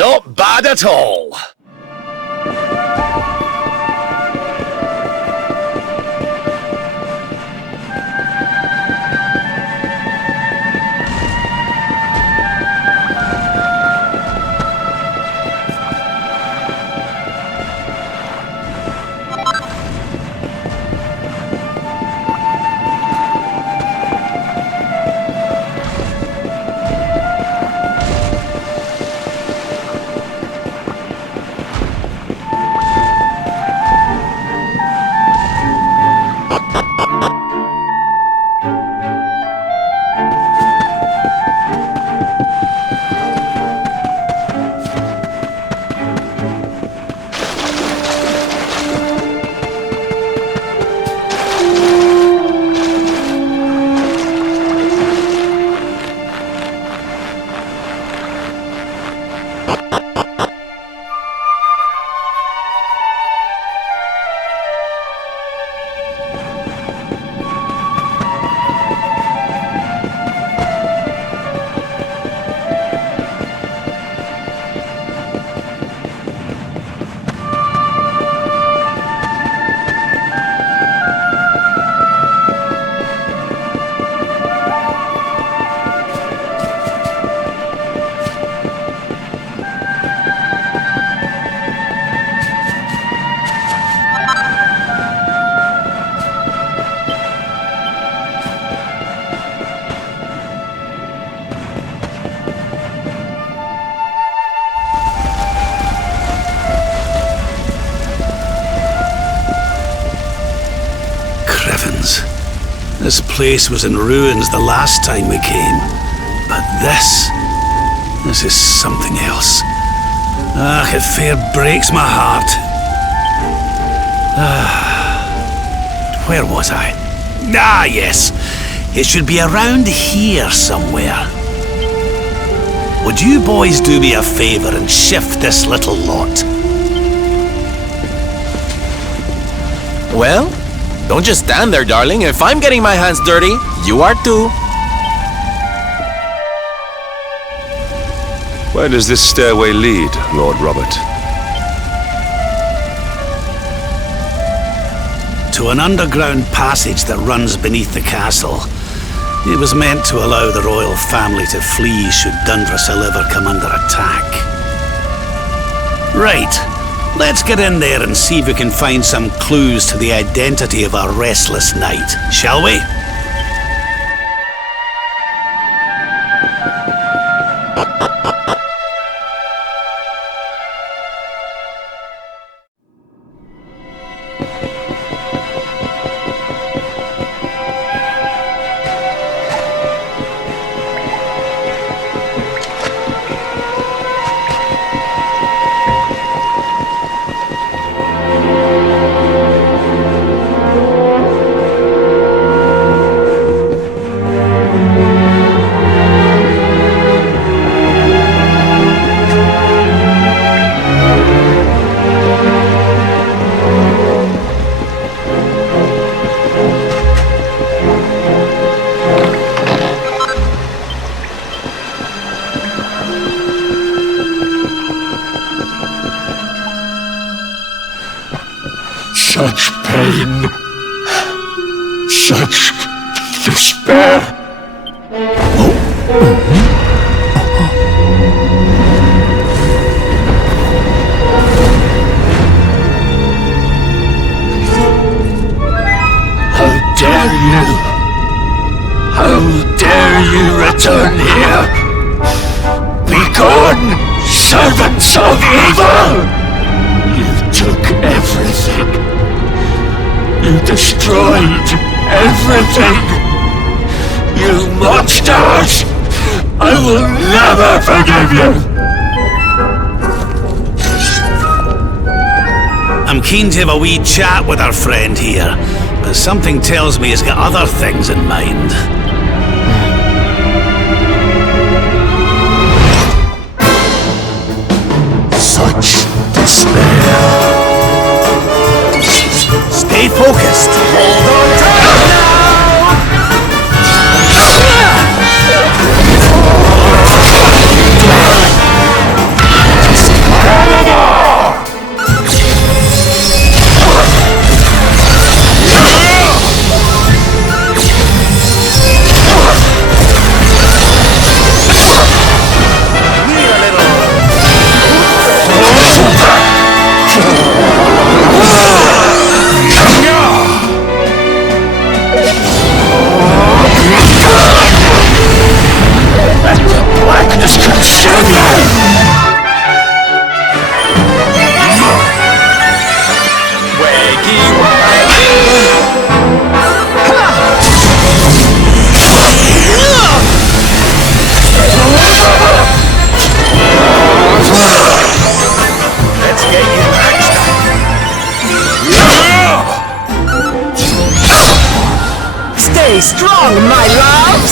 Not bad at all. This place was in ruins the last time we came, but this is something else. It fair breaks my heart. Where was I? Yes. It should be around here somewhere. Would you boys do me a favor and shift this little lot? Well, don't just stand there, darling. If I'm getting my hands dirty, you are too. Where does this stairway lead, Lord Robert? To an underground passage that runs beneath the castle. It was meant to allow the royal family to flee should Dundrusil ever come under attack. Right. Let's get in there and see if we can find some clues to the identity of our restless knight, shall we? Such pain, such despair. How dare you? How dare you return here? Begone, servants of evil! You took everything. You destroyed everything! You monsters! I will never forgive you! I'm keen to have a wee chat with our friend here, but something tells me he's got other things in mind. Such despair. Stay focused. Hold on tight now!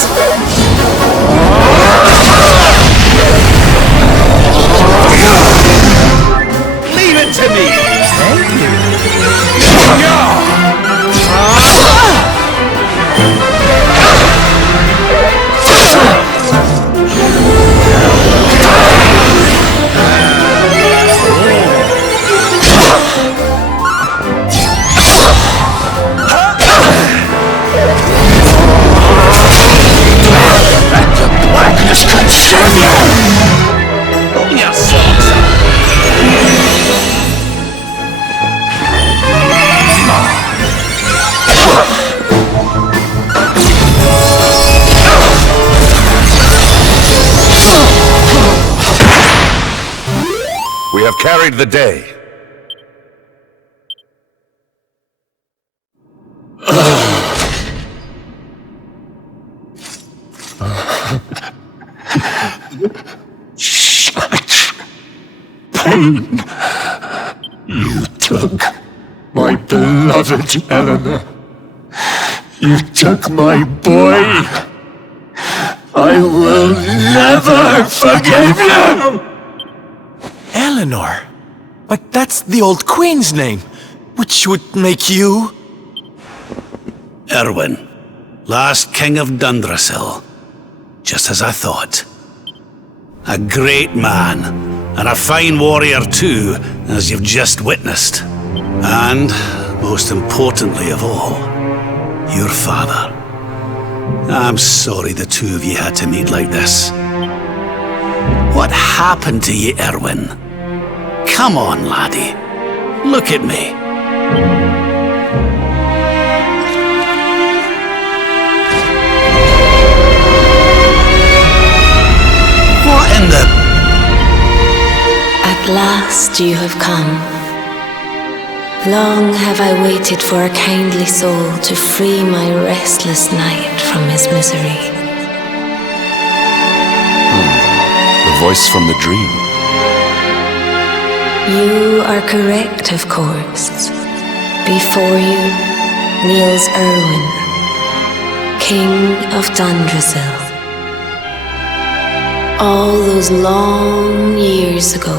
arms. Leave it to me! Blackness consume you! Your socks. We have carried the day. Such pain. You took my beloved Eleanor. You took my boy. I will never forgive you! Eleanor? But that's the old queen's name, which would make you... Erwin, last king of Dundrasil. Just as I thought. A great man, and a fine warrior too, as you've just witnessed. And, most importantly of all, your father. I'm sorry the two of you had to meet like this. What happened to you, Erwin? Come on, laddie. Look at me. What in the... At last you have come. Long have I waited for a kindly soul to free my restless knight from his misery. The voice from the dream. You are correct, of course. Before you kneels Erwin, King of Dundrasil. All those long years ago,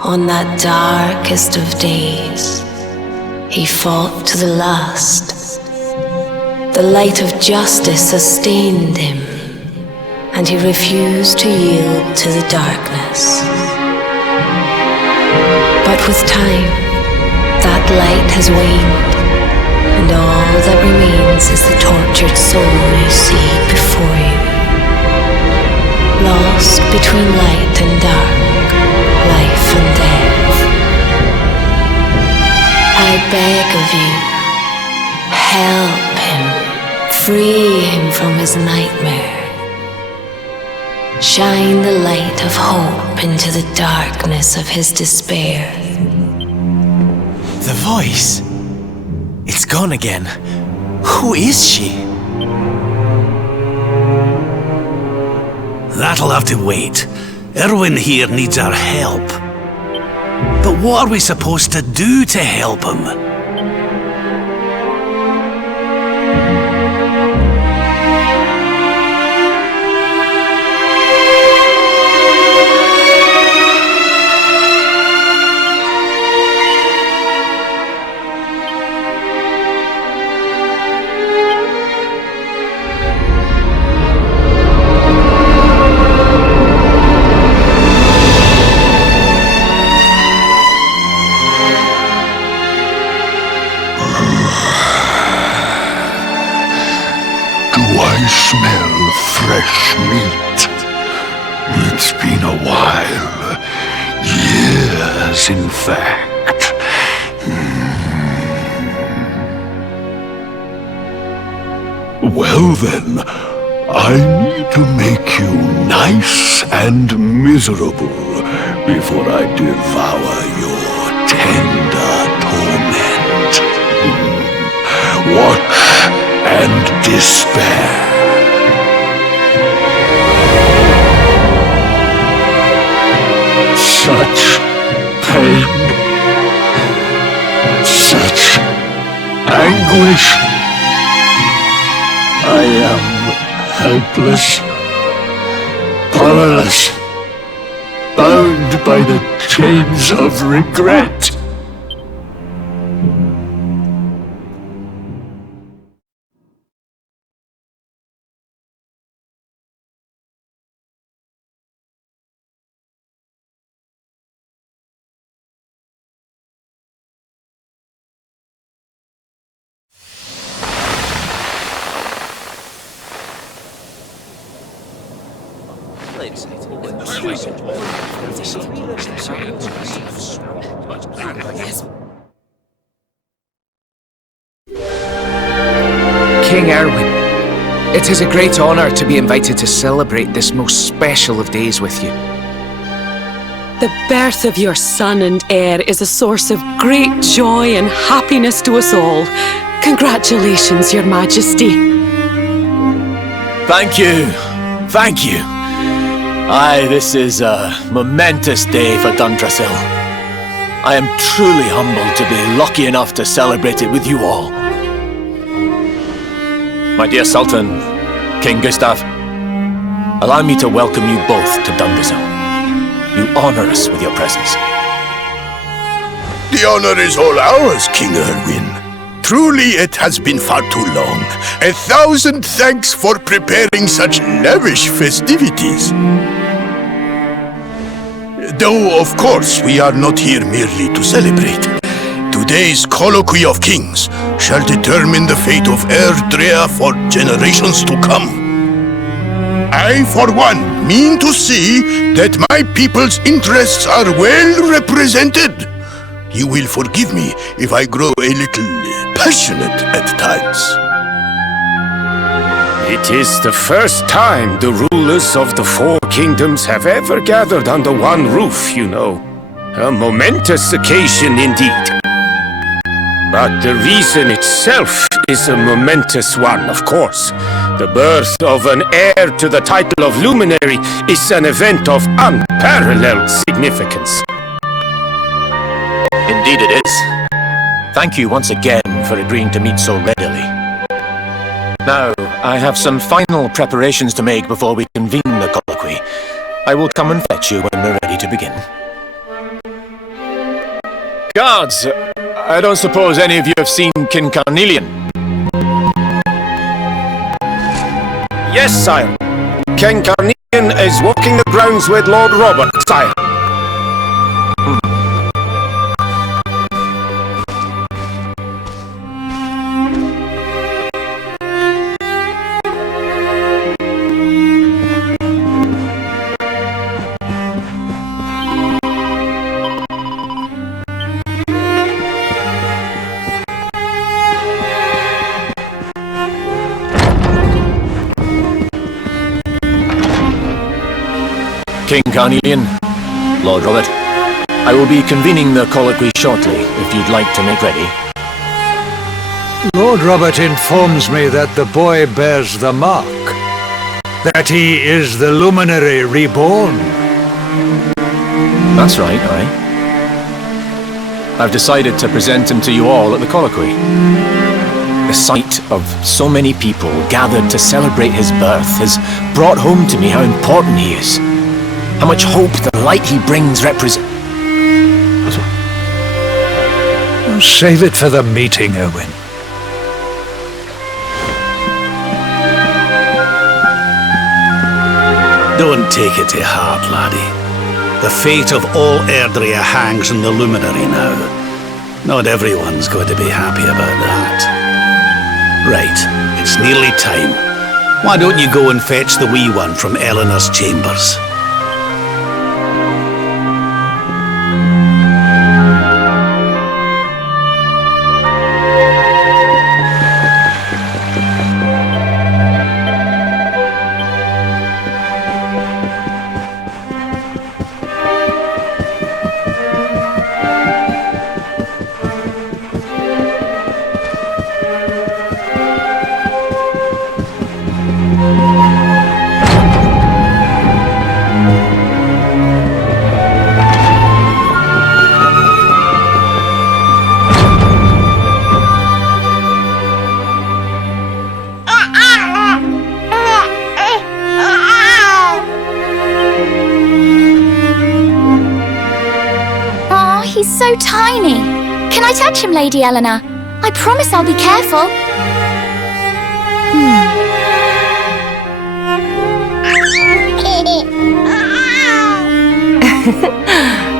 on that darkest of days, he fought to the last. The light of justice sustained him, and he refused to yield to the darkness. But with time, that light has waned, and all that remains is the tortured soul you see before you. Lost between light and dark, life and death. I beg of you, help him, free him from his nightmare. Shine the light of hope into the darkness of his despair. The voice. It's gone again. Who is she? That'll have to wait. Erwin here needs our help. But what are we supposed to do to help him? I smell fresh meat. It's been a while. Years, in fact. Well then, I need to make you nice and miserable before I devour your tender torment. Watch and despair. Such pain, such anguish. I am helpless. helpless, powerless, bound by the chains of regret. King Erwin, it is a great honor to be invited to celebrate this most special of days with you. The birth of your son and heir is a source of great joy and happiness to us all. Congratulations, Your Majesty. Thank you. Thank you. Aye, this is a momentous day for Dundrasil. I am truly humbled to be lucky enough to celebrate it with you all. My dear Sultan, King Gustav, allow me to welcome you both to Dundrasil. You honor us with your presence. The honor is all ours, King Erwin. Truly, it has been far too long. 1,000 thanks for preparing such lavish festivities. Though, of course, we are not here merely to celebrate. Today's Colloquy of Kings shall determine the fate of Erdrea for generations to come. I, for one, mean to see that my people's interests are well represented. You will forgive me if I grow a little passionate at times. It is the first time the rulers of the four kingdoms have ever gathered under one roof, you know. A momentous occasion indeed. But the reason itself is a momentous one, of course. The birth of an heir to the title of luminary is an event of unparalleled significance. Indeed it is. Thank you once again for agreeing to meet so readily. Now, I have some final preparations to make before we convene the colloquy. I will come and fetch you when we're ready to begin. Guards! I don't suppose any of you have seen King Carnelian? Yes, sire. King Carnelian is walking the grounds with Lord Robert, sire. King Carnelian, Lord Robert, I will be convening the colloquy shortly, if you'd like to make ready. Lord Robert informs me that the boy bears the mark. That he is the luminary reborn. That's right, aye. I've decided to present him to you all at the colloquy. The sight of so many people gathered to celebrate his birth has brought home to me how important he is. How much hope the light he brings represents. Save it for the meeting, Owen. Don't take it to heart, laddie. The fate of all Erdrea hangs on the luminary now. Not everyone's going to be happy about that. Right, it's nearly time. Why don't you go and fetch the wee one from Eleanor's chambers? He's so tiny. Can I touch him, Lady Eleanor? I promise I'll be careful.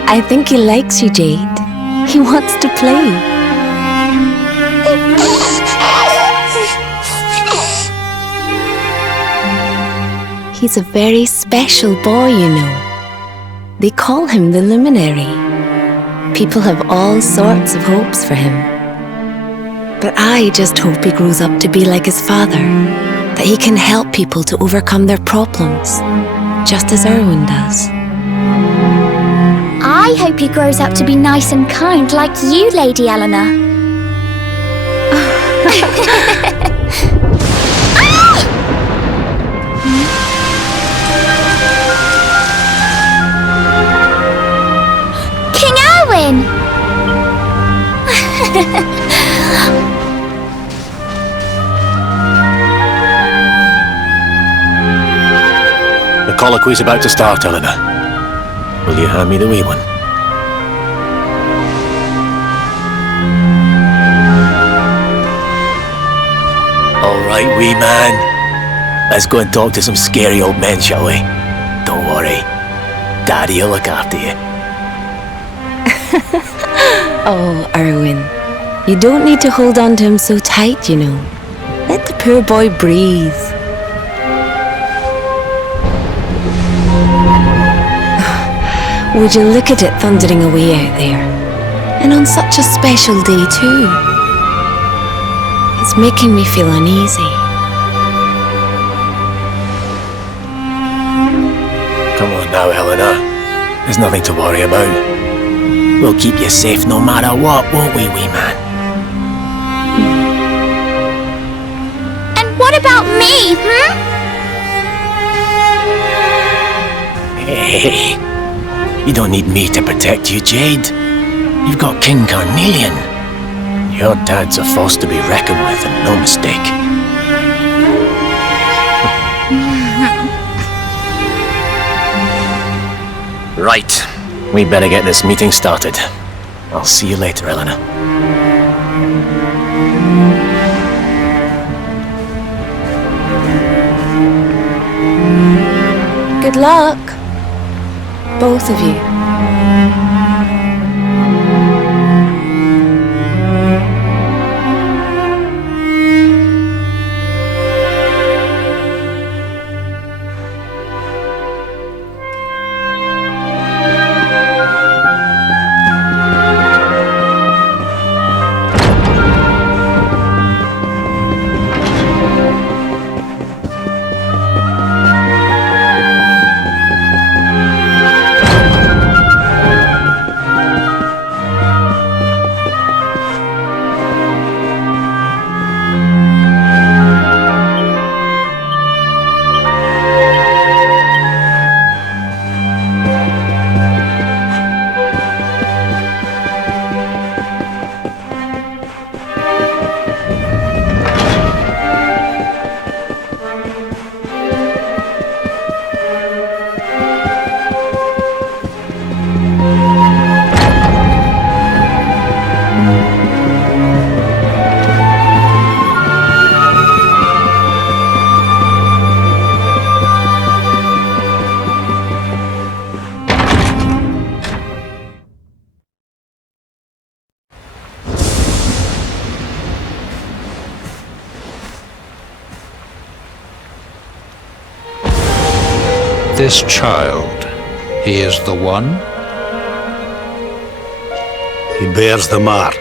I think he likes you, Jade. He wants to play. He's a very special boy, you know. They call him the Luminary. People have all sorts of hopes for him. But I just hope he grows up to be like his father, that he can help people to overcome their problems, just as Erwin does. I hope he grows up to be nice and kind like you, Lady Eleanor. King Erwin! The colloquy's about to start, Eleanor. Will you hand me the wee one? All right, wee man. Let's go and talk to some scary old men, shall we? Don't worry. Daddy will look after you. Oh, Erwin. You don't need to hold on to him so tight, you know. Let the poor boy breathe. Would you look at it thundering away out there? And on such a special day too. It's making me feel uneasy. Come on now, Eleanor. There's nothing to worry about. We'll keep you safe no matter what, won't we, wee man? And what about me, Hey, you don't need me to protect you, Jade. You've got King Carnelian. Your dad's a force to be reckoned with, and no mistake. Right. We better get this meeting started. I'll see you later, Eleanor. Good luck, both of you. This child, he is the one? He bears the mark.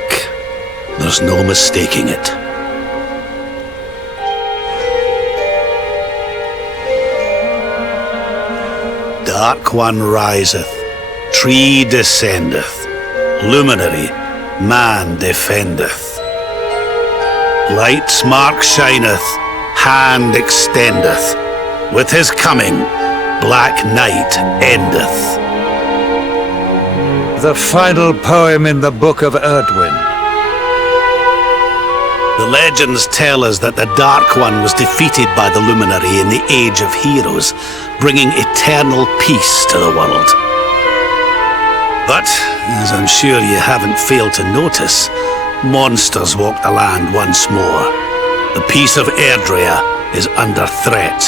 There's no mistaking it. Dark One riseth, tree descendeth, luminary, man defendeth. Light's mark shineth, hand extendeth. With his coming, black night endeth. The final poem in the Book of Erdwin. The legends tell us that the Dark One was defeated by the Luminary in the Age of Heroes, bringing eternal peace to the world. But As I'm sure you haven't failed to notice, monsters walk the land once more. The peace of Erdrea is under threat.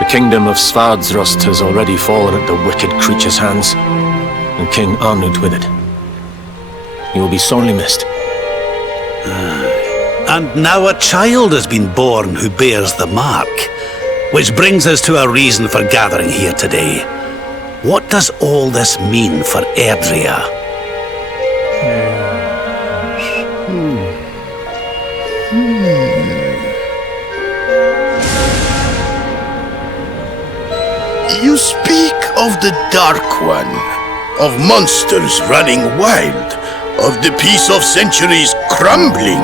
The kingdom of Svardsrust has already fallen at the wicked creature's hands, and King Arnud with it. He will be sorely missed. And now a child has been born who bears the mark, which brings us to a reason for gathering here today. What does all this mean for Erdrea? You speak of the Dark One, of monsters running wild, of the peace of centuries crumbling.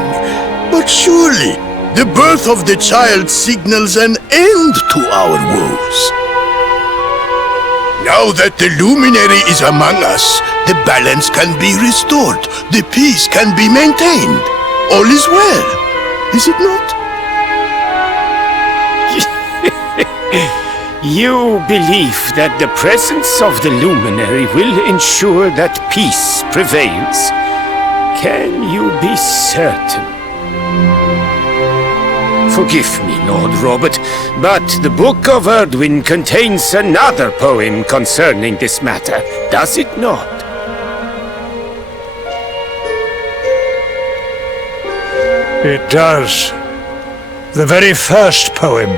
But surely, the birth of the child signals an end to our woes. Now that the luminary is among us, the balance can be restored, the peace can be maintained. All is well, is it not? You believe that the presence of the luminary will ensure that peace prevails. Can you be certain? Forgive me, Lord Robert, but the Book of Erdwin contains another poem concerning this matter, does it not? It does. The very first poem.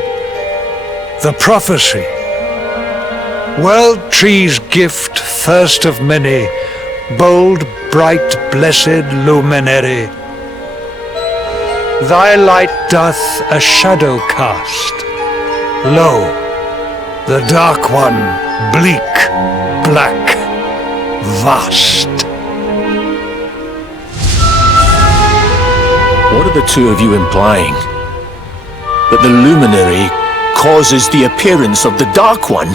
The prophecy. World tree's gift, first of many, bold, bright, blessed luminary. Thy light doth a shadow cast. Lo, the dark one, bleak, black, vast. What are the two of you implying? That the luminary causes the appearance of the Dark One?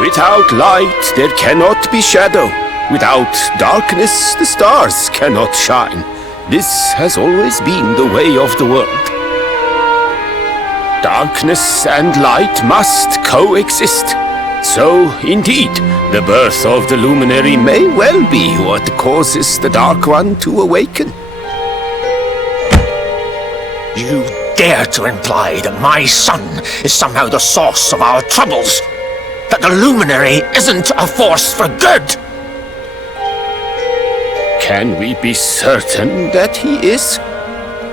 Without light, there cannot be shadow. Without darkness, the stars cannot shine. This has always been the way of the world. Darkness and light must coexist. So, indeed, the birth of the luminary may well be what causes the Dark One to awaken. You dare to imply that my son is somehow the source of our troubles? That the luminary isn't a force for good? Can we be certain that he is?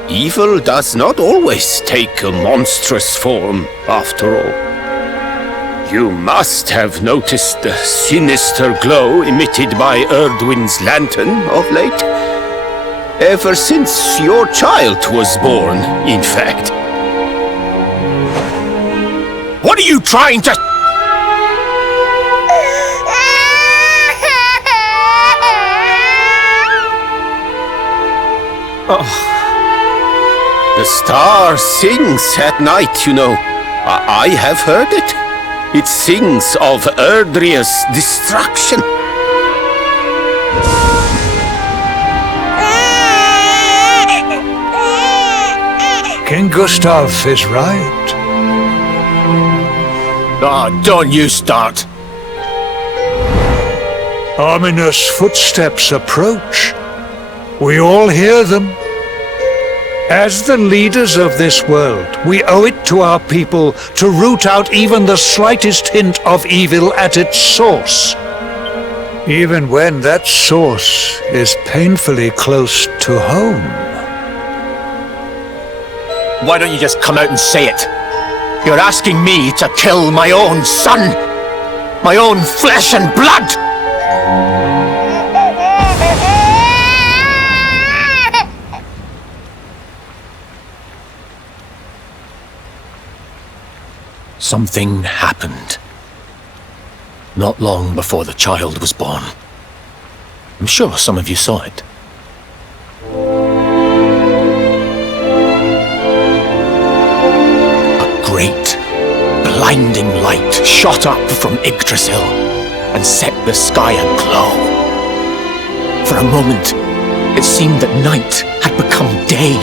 Evil does not always take a monstrous form, after all. You must have noticed the sinister glow emitted by Erdwin's lantern of late. Ever since your child was born, in fact. What are you trying to... The star sings at night, you know. I have heard it. It sings of Erdrea's destruction. King Gustav is right. don't you start. Ominous footsteps approach. We all hear them. As the leaders of this world, we owe it to our people to root out even the slightest hint of evil at its source. Even when that source is painfully close to home. Why don't you just come out and say it? You're asking me to kill my own son! My own flesh and blood! Something happened. Not long before the child was born. I'm sure some of you saw it. A great, blinding light shot up from Yggdrasil and set the sky aglow. For a moment, it seemed that night had become day.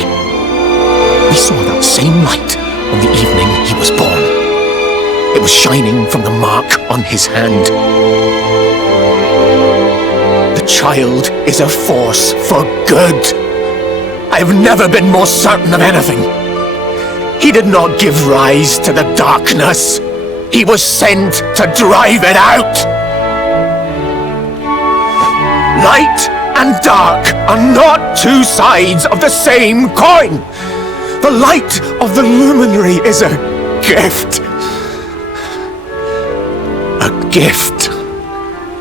We saw that same light on the evening he was born. It was shining from the mark on his hand. The child is a force for good. I have never been more certain of anything. He did not give rise to the darkness. He was sent to drive it out. Light and dark are not two sides of the same coin. The light of the luminary is a gift. A gift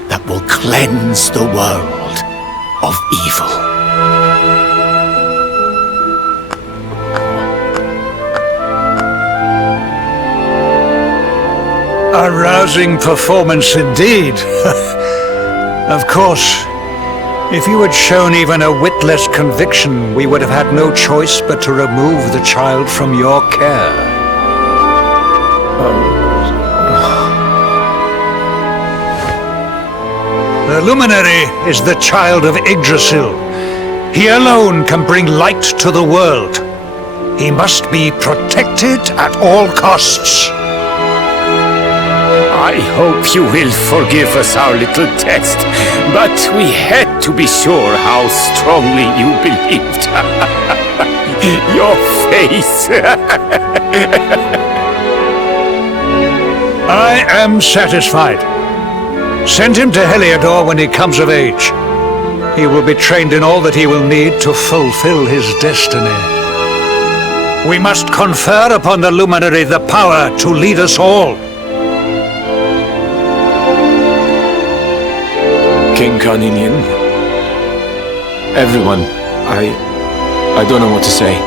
that will cleanse the world of evil. A rousing performance indeed. Of course, if you had shown even a whit less conviction, we would have had no choice but to remove the child from your care. The luminary is the child of Yggdrasil. He alone can bring light to the world. He must be protected at all costs. I hope you will forgive us our little test, but we had to be sure how strongly you believed. Your face. I am satisfied. Send him to Heliodor when he comes of age. He will be trained in all that he will need to fulfill his destiny. We must confer upon the luminary the power to lead us all. King Carnelian, everyone, I don't know what to say.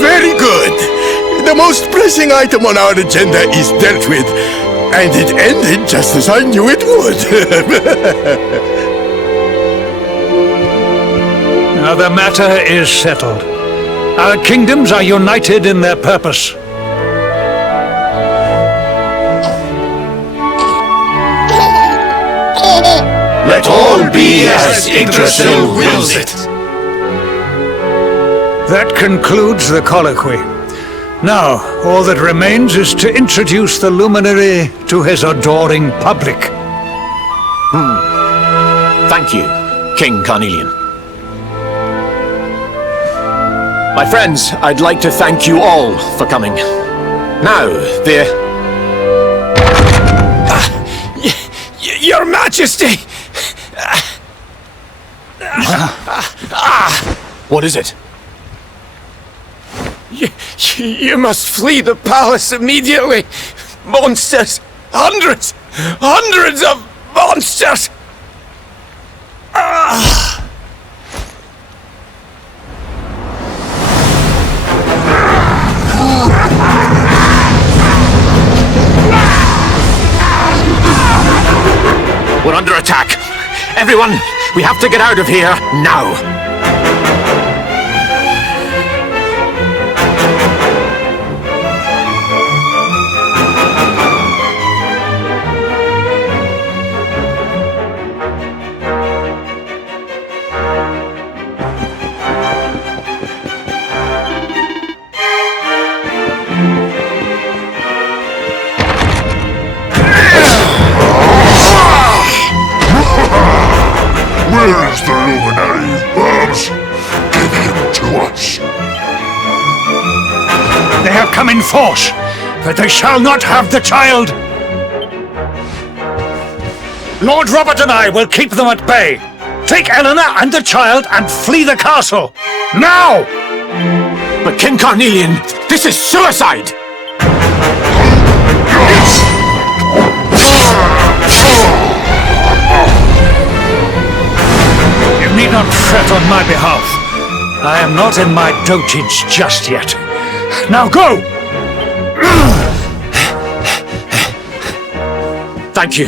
Very good. The most pressing item on our agenda is dealt with, and it ended just as I knew it would. Now the matter is settled. Our kingdoms are united in their purpose. Let all be as Yggdrasil wills it. That concludes the colloquy. Now, all that remains is to introduce the luminary to his adoring public. Thank you, King Carnelian. My friends, I'd like to thank you all for coming. Now, Your Majesty! what is it? You must flee the palace immediately! Monsters! Hundreds of monsters! We're under attack. Everyone, we have to get out of here now. Where is the luminary, Babs? Give him to us. They have come in force, but they shall not have the child. Lord Robert and I will keep them at bay. Take Eleanor and the child and flee the castle. Now! But King Carnelian, this is suicide! You need not fret on my behalf. I am not in my dotage just yet. Now go! Thank you,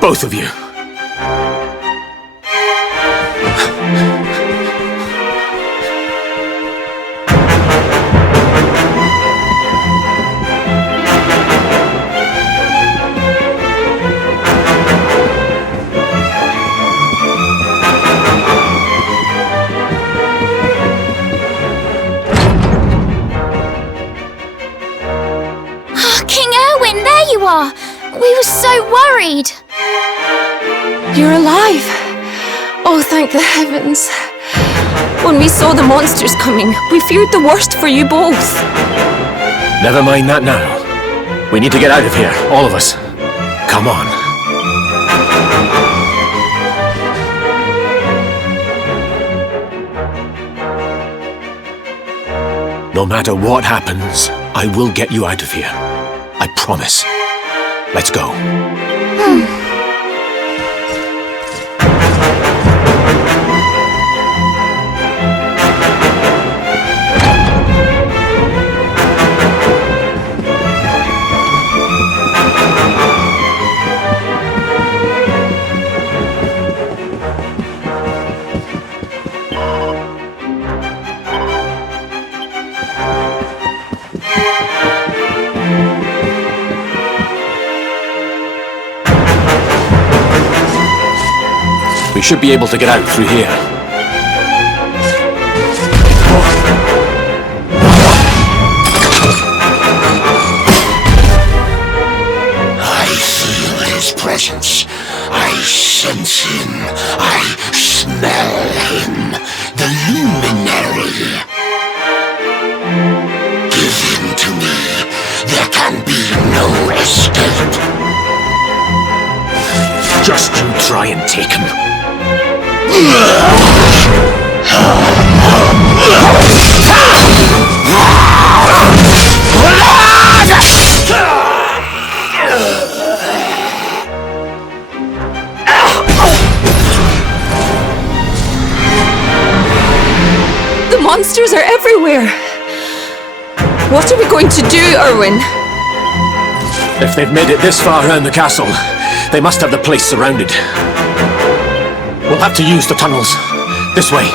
both of you. worried. You're alive. Oh, thank the heavens. When we saw the monsters coming, we feared the worst for you both. Never mind that now. We need to get out of here, all of us. Come on. No matter what happens, I will get you out of here. I promise. Let's go. We should be able to get out through here. I feel his presence. I sense him. I smell him. The luminary. Give him to me. There can be no escape. Just you try and take him. The monsters are everywhere. What are we going to do, Erwin? If they've made it this far around the castle, they must have the place surrounded. We'll have to use the tunnels. This way.